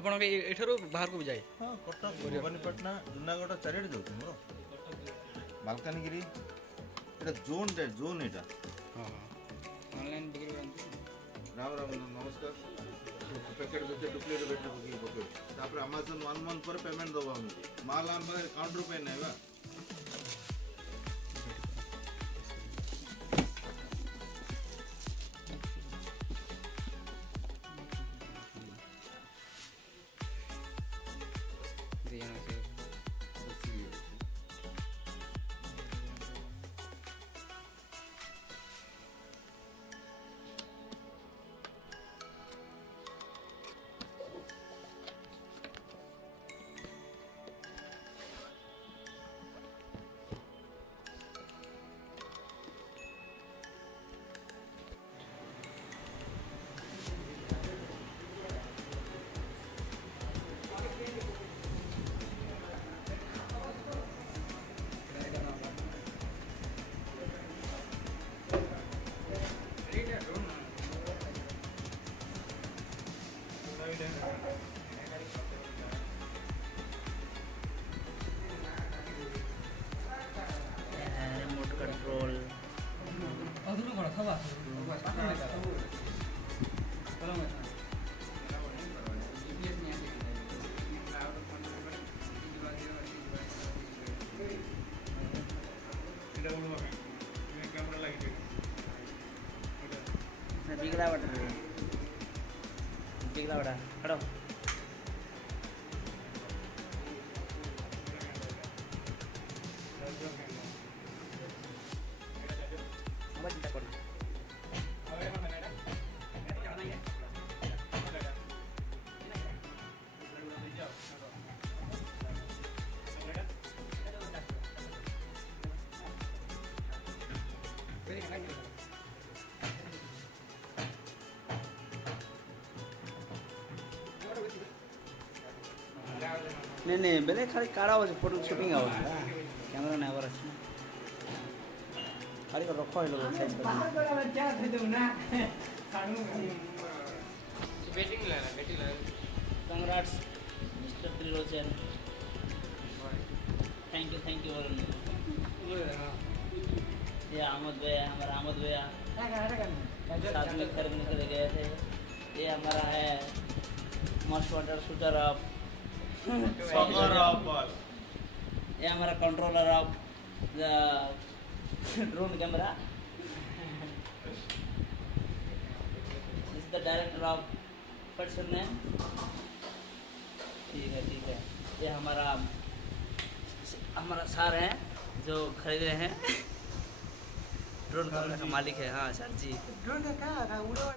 ଆପଣ ଏଠାରୁ ବାହାରକୁ ବି ଯାଏ? ହଁ, କଟକ, ଭବାନୀପାଟଣା, ଜୁନାଗଡ଼ ଚାରିଆଡ଼େ ଯାଉଛି ମୋର। ମାଲକାନଗିରି ଏଇଟା ଜୋନ୍ ଏଇଟା। ହଁ ଅନଲାଇନ୍ ବିକ୍ରି କରନ୍ତି। ରାମ ରାମ ନମସ୍କାର। ପ୍ୟାକେଟ୍ ଭିତରେ ଡୁପ୍ଲିକେଟ୍ ବେଟ୍ରି ପକେଇବୁ। ତାପରେ ଆମାଜନ୍ 1 month ପରେ ପେମେଣ୍ଟ ଦେବ ଆମକୁ। ମାଲ ଆମ ପାଖରେ କାଉଣ୍ଟର ପାଇଁ ନାହିଁ ବା। रिमोट कंट्रोल बिगड़ा बड़ा खड़ो नहीं बेले खाली काढ़ा हो फोटो शूटिंग आवाज कैमरा नहीं आवाज अच्छी खाली रखो है लोग साइज कर betting congrats mister Trilochan thank you ये अहमद भैया हमारा अहमद भैया साथ में खरीदने के लिए गए थे। ये हमारा है मोस्ट वांटेड शूटर ऑफ ये हमारा controller of the drone camera is the director of person name. ठीक है ये हमारा सर है जो खरीद रहे हैं ड्रोन कैमरा का मालिक है। हाँ सर जी ड्रोन का क्या